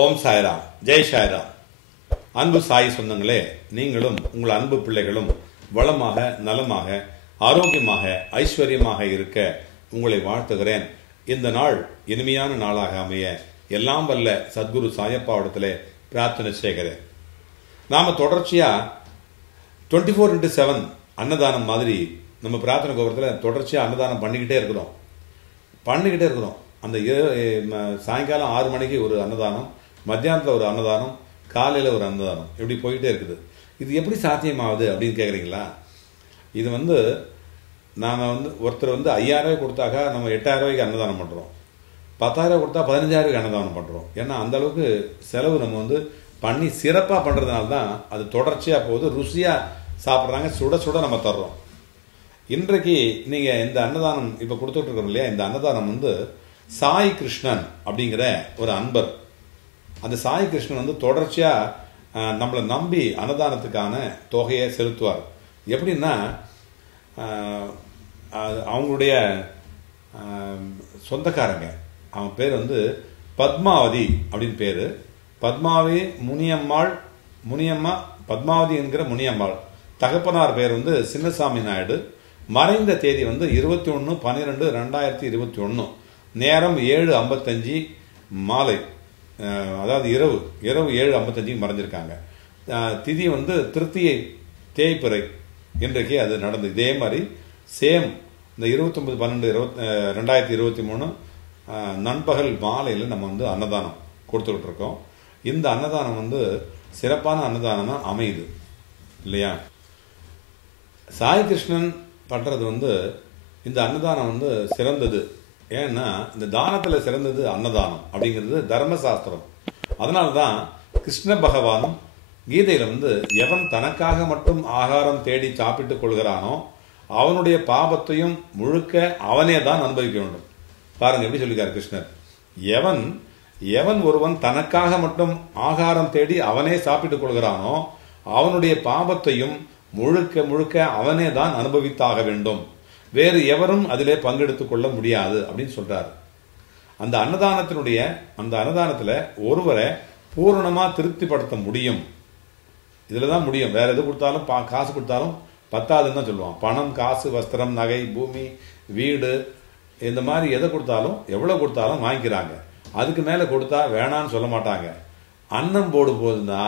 ஓம் சாய்ராம் ஜெய் சாய்ராம் அன்பு சாய் சொந்தங்களே நீங்களும் உங்கள் அன்பு பிள்ளைகளும் வளமாக நலமாக ஆரோக்கியமாக ஐஸ்வர்யமாக இருக்க உங்களை வாழ்த்துகிறேன் இந்த நாள் இனிமையான நாளாக அமைய எல்லாம் வல்ல சத்குரு சாயப்பாவிடத்தில் பிரார்த்தனை செய்கிறேன் நாம் தொடர்ச்சியாக டுவெண்ட்டி ஃபோர் இன்ட்டு செவன் அன்னதானம் மாதிரி நம்ம பிரார்த்தனை கோபுரத்தில் தொடர்ச்சியாக அன்னதானம் பண்ணிக்கிட்டே இருக்கிறோம் பண்ணிக்கிட்டே இருக்கிறோம் அந்த சாயங்காலம் ஆறு மணிக்கு ஒரு அன்னதானம் மத்தியானத்தில் ஒரு அன்னதானம் காலையில் ஒரு அன்னதானம் இப்படி போயிட்டே இருக்குது இது எப்படி சாத்தியமாகுது அப்படின்னு கேட்குறீங்களா இது வந்து நாம் வந்து ஒருத்தர் வந்து ஐயாயிரரூவாய் கொடுத்தாக்கா நம்ம எட்டாயிரரூவாய்க்கு அன்னதானம் பண்ணுறோம் பத்தாயிரரூவா கொடுத்தா பதினஞ்சாயிரூவாய்க்கு அன்னதானம் பண்ணுறோம் ஏன்னா அந்தளவுக்கு செலவு நம்ம வந்து பண்ணி சிறப்பாக பண்ணுறதுனால தான் அது தொடர்ச்சியாக போகுது ருசியாக சாப்பிட்றாங்க சுட சுட நம்ம தர்றோம் இன்றைக்கு நீங்கள் இந்த அன்னதானம் இப்போ கொடுத்துட்ருக்கோம் இல்லையா இந்த அன்னதானம் வந்து சாய் கிருஷ்ணன் அப்படிங்கிற ஒரு அன்பர் அந்த சாய் கிருஷ்ணன் வந்து தொடர்ச்சியாக நம்மளை நம்பி அன்னதானத்துக்கான தொகையை செலுத்துவார் எப்படின்னா அவங்களுடைய சொந்தக்காரங்க அவங்க பேர் வந்து பத்மாவதி அப்படின்னு பேர் பத்மாவதி முனியம்மாள் முனியம்மா பத்மாவதி என்கிற முனியம்மாள் தகப்பனார் பேர் வந்து சின்னசாமி நாயுடு மறைந்த தேதி வந்து இருபத்தி ஒன்று பன்னிரெண்டு ரெண்டாயிரத்தி இருபத்தி ஒன்று நேரம் ஏழு ஐம்பத்தஞ்சு மாலை அதாவது இரவு இரவு ஏழு ஐம்பத்தஞ்சுக்கு மறைஞ்சிருக்காங்க திதி வந்து திருத்தியை தேய்பிறை இன்றைக்கு அது நடந்தது இதே மாதிரி சேம் இந்த இருபத்தொம்பது பன்னெண்டு இருபத் ரெண்டாயிரத்தி இருபத்தி மூணு நண்பகல் மாலையில் நம்ம வந்து அன்னதானம் கொடுத்துக்கிட்டுருக்கோம் இந்த அன்னதானம் வந்து சிறப்பான அன்னதானம் அமையுது இல்லையா சாய் கிருஷ்ணன் பண்ணுறது வந்து இந்த அன்னதானம் வந்து சிறந்தது ஏன்னா இந்த தானத்தில் சிறந்தது அன்னதானம் அப்படிங்கிறது தர்மசாஸ்திரம் அதனால தான் கிருஷ்ண பகவானும் கீதையில் வந்து எவன் தனக்காக மட்டும் ஆகாரம் தேடி சாப்பிட்டு கொள்கிறானோ அவனுடைய பாபத்தையும் முழுக்க அவனே தான் அனுபவிக்க வேண்டும் பாருங்க எப்படி சொல்லிக்கார் கிருஷ்ணர் எவன் எவன் ஒருவன் தனக்காக மட்டும் ஆகாரம் தேடி அவனே சாப்பிட்டுக் கொள்கிறானோ அவனுடைய பாபத்தையும் முழுக்க முழுக்க அவனே தான் அனுபவித்தாக வேண்டும் வேறு எவரும் அதிலே பங்கெடுத்துக் கொள்ள முடியாது அப்படின்னு சொல்கிறார் அந்த அன்னதானத்தினுடைய அந்த அன்னதானத்தில் ஒருவரை பூரணமாக திருப்திப்படுத்த முடியும் இதில் தான் முடியும் வேறு எது கொடுத்தாலும் பா காசு கொடுத்தாலும் பத்தாதுன்னு தான் சொல்லுவான் பணம் காசு வஸ்திரம் நகை பூமி வீடு இந்த மாதிரி எதை கொடுத்தாலும் எவ்வளோ கொடுத்தாலும் வாங்கிக்கிறாங்க அதுக்கு மேலே கொடுத்தா வேணான்னு சொல்ல மாட்டாங்க அன்னம் போடு போதுன்னா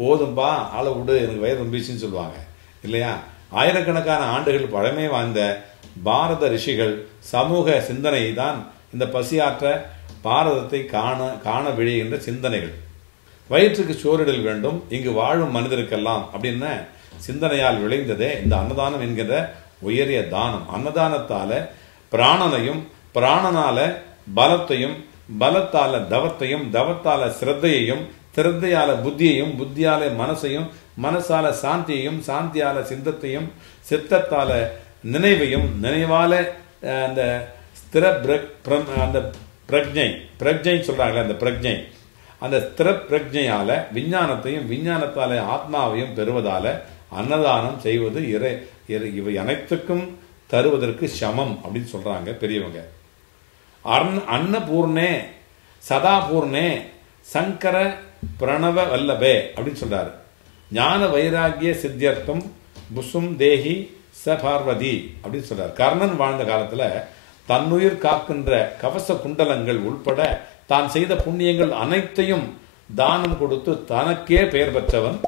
போதும்பா ஆளை விடு எனக்கு வயிறு ரொம்பிச்சின்னு சொல்லுவாங்க இல்லையா ஆயிரக்கணக்கான ஆண்டுகள் பழமை வாழ்ந்த பாரத ரிஷிகள் சமூக சிந்தனை தான் இந்த பசியாற்ற பாரதத்தை காண காண விழிகின்ற சிந்தனைகள் வயிற்றுக்கு சோறிடல் வேண்டும் இங்கு வாழும் மனிதருக்கெல்லாம் அப்படின்னு சிந்தனையால் விளைந்ததே இந்த அன்னதானம் என்கிற உயரிய தானம் அன்னதானத்தால் பிராணனையும் பிராணனால பலத்தையும் பலத்தால தவத்தையும் தவத்தால சிரத்தையையும் சிரத்தையால புத்தியையும் புத்தியால மனசையும் மனசால சாந்தியையும் சாந்தியால சிந்தத்தையும் சித்தத்தால நினைவையும் நினைவால் அந்த ஸ்திர பிரம் அந்த பிரஜை பிரஜைன்னு சொல்கிறாங்களே அந்த பிரஜை அந்த ஸ்திர பிரக்ஞையால் விஞ்ஞானத்தையும் விஞ்ஞானத்தால் ஆத்மாவையும் பெறுவதால் அன்னதானம் செய்வது இறை இவை அனைத்துக்கும் தருவதற்கு சமம் அப்படின்னு சொல்கிறாங்க பெரியவங்க அன் அன்னபூர்ணே சதாபூர்ணே சங்கர பிரணவ வல்லபே அப்படின்னு சொல்கிறார் ஞான வைராகிய சித்தியர்த்தம் புசும் தேகி ச பார்வதி அப்படின்னு சொல்றார் கர்ணன் வாழ்ந்த காலத்தில் தன்னுயிர் காக்கின்ற கவச குண்டலங்கள் உள்பட தான் செய்த புண்ணியங்கள் அனைத்தையும் தானம் கொடுத்து தனக்கே பெயர் பெற்றவன்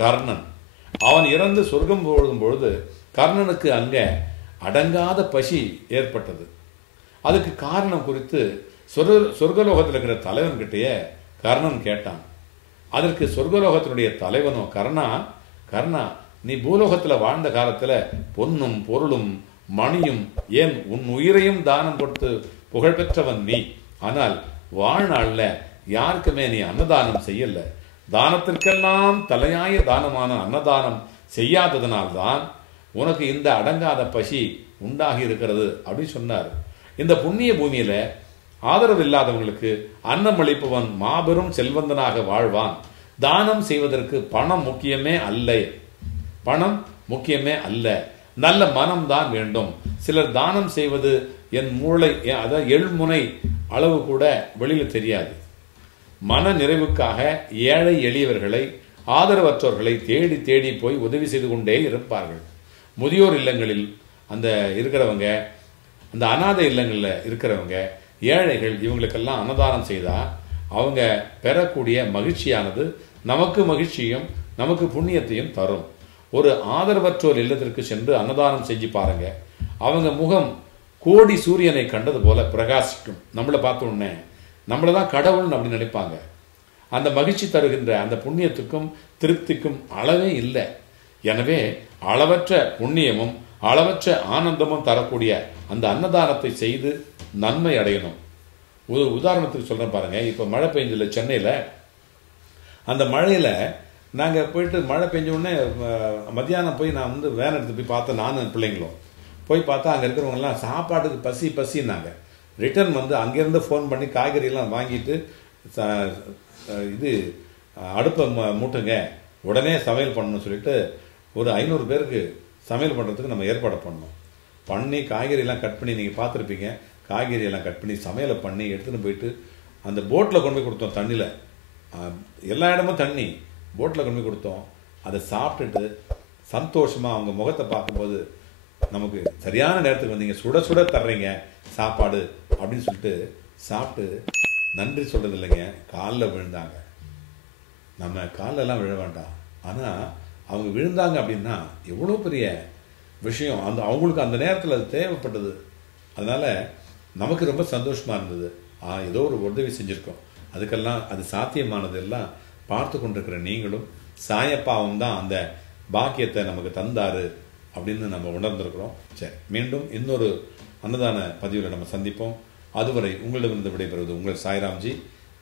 கர்ணன் அவன் இறந்து சொர்க்கம் போடும் பொழுது கர்ணனுக்கு அங்கே அடங்காத பசி ஏற்பட்டது அதுக்கு காரணம் குறித்து சொர்க்க சொர்க்கலோகத்தில் இருக்கிற தலைவன்கிட்டயே கர்ணன் கேட்டான் அதற்கு சொர்க்கலோகத்தினுடைய தலைவனும் கர்ணா கர்ணா நீ பூலோகத்தில் வாழ்ந்த காலத்தில் பொன்னும் பொருளும் மணியும் ஏன் உன் உயிரையும் தானம் கொடுத்து புகழ்பெற்றவன் நீ ஆனால் வாழ்நாளில் யாருக்குமே நீ அன்னதானம் செய்யலை தானத்திற்கெல்லாம் தலையாய தானமான அன்னதானம் செய்யாததனால்தான் உனக்கு இந்த அடங்காத பசி உண்டாகி இருக்கிறது அப்படின்னு சொன்னார் இந்த புண்ணிய பூமியில் ஆதரவு இல்லாதவங்களுக்கு அன்னம் அளிப்பவன் மாபெரும் செல்வந்தனாக வாழ்வான் தானம் செய்வதற்கு பணம் முக்கியமே அல்ல பணம் முக்கியமே அல்ல நல்ல மனம் தான் வேண்டும் சிலர் தானம் செய்வது என் மூளை அதாவது எழுமுனை அளவு கூட வெளியில் தெரியாது மன நிறைவுக்காக ஏழை எளியவர்களை ஆதரவற்றோர்களை தேடி தேடி போய் உதவி செய்து கொண்டே இருப்பார்கள் முதியோர் இல்லங்களில் அந்த இருக்கிறவங்க அந்த அநாத இல்லங்களில் இருக்கிறவங்க ஏழைகள் இவங்களுக்கெல்லாம் அன்னதானம் செய்தால் அவங்க பெறக்கூடிய மகிழ்ச்சியானது நமக்கு மகிழ்ச்சியும் நமக்கு புண்ணியத்தையும் தரும் ஒரு ஆதரவற்றோர் இல்லத்திற்கு சென்று அன்னதானம் செஞ்சு பாருங்க அவங்க முகம் கோடி சூரியனை கண்டது போல பிரகாசிக்கும் நம்மளை பார்த்த உடனே நம்மளை தான் கடவுள்னு அப்படின்னு நினைப்பாங்க அந்த மகிழ்ச்சி தருகின்ற அந்த புண்ணியத்துக்கும் திருப்திக்கும் அளவே இல்லை எனவே அளவற்ற புண்ணியமும் அளவற்ற ஆனந்தமும் தரக்கூடிய அந்த அன்னதானத்தை செய்து நன்மை அடையணும் ஒரு உதாரணத்துக்கு சொல்கிறேன் பாருங்கள் இப்போ மழை பெய்ஞ்சில் சென்னையில் அந்த மழையில் நாங்கள் போயிட்டு மழை பெஞ்ச உடனே மத்தியானம் போய் நான் வந்து வேன் எடுத்து போய் பார்த்தேன் நானும் பிள்ளைங்களும் போய் பார்த்தா அங்கே இருக்கிறவங்கலாம் சாப்பாட்டுக்கு பசி பசின்னாங்க ரிட்டர்ன் வந்து அங்கேருந்து ஃபோன் பண்ணி காய்கறியெல்லாம் வாங்கிட்டு இது அடுப்பை மூட்டுங்க உடனே சமையல் பண்ணணும்னு சொல்லிட்டு ஒரு ஐநூறு பேருக்கு சமையல் பண்ணுறதுக்கு நம்ம ஏற்பாடு பண்ணோம் பண்ணி காய்கறியெல்லாம் கட் பண்ணி நீங்கள் பார்த்துருப்பீங்க காய்கறியெல்லாம் கட் பண்ணி சமையலை பண்ணி எடுத்துகிட்டு போயிட்டு அந்த போட்டில் கொண்டு போய் கொடுத்தோம் தண்ணியில் எல்லா இடமும் தண்ணி போட்டில் கொண்டு போய் கொடுத்தோம் அதை சாப்பிட்டுட்டு சந்தோஷமாக அவங்க முகத்தை பார்க்கும்போது நமக்கு சரியான நேரத்துக்கு வந்தீங்க சுட சுட தர்றீங்க சாப்பாடு அப்படின்னு சொல்லிட்டு சாப்பிட்டு நன்றி சொல்கிறது இல்லைங்க காலில் விழுந்தாங்க நம்ம காலெல்லாம் விழ வேண்டாம் ஆனால் அவங்க விழுந்தாங்க அப்படின்னா எவ்வளோ பெரிய விஷயம் அந்த அவங்களுக்கு அந்த நேரத்தில் அது தேவைப்பட்டது அதனால் நமக்கு ரொம்ப சந்தோஷமாக இருந்தது ஏதோ ஒரு உதவி செஞ்சுருக்கோம் அதுக்கெல்லாம் அது சாத்தியமானது எல்லாம் பார்த்து கொண்டிருக்கிற நீங்களும் சாயப்பாவும் தான் அந்த பாக்கியத்தை நமக்கு தந்தார் அப்படின்னு நம்ம உணர்ந்திருக்கிறோம் சரி மீண்டும் இன்னொரு அன்னதான பதிவில் நம்ம சந்திப்போம் அதுவரை உங்களிடமிருந்து விடைபெறுவது உங்கள் சாய்ராம்ஜி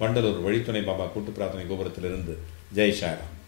வண்டலூர் வழித்துணை பாபா கூட்டு பிரார்த்தனை கோபுரத்திலிருந்து ஜெய் சாய்ராம்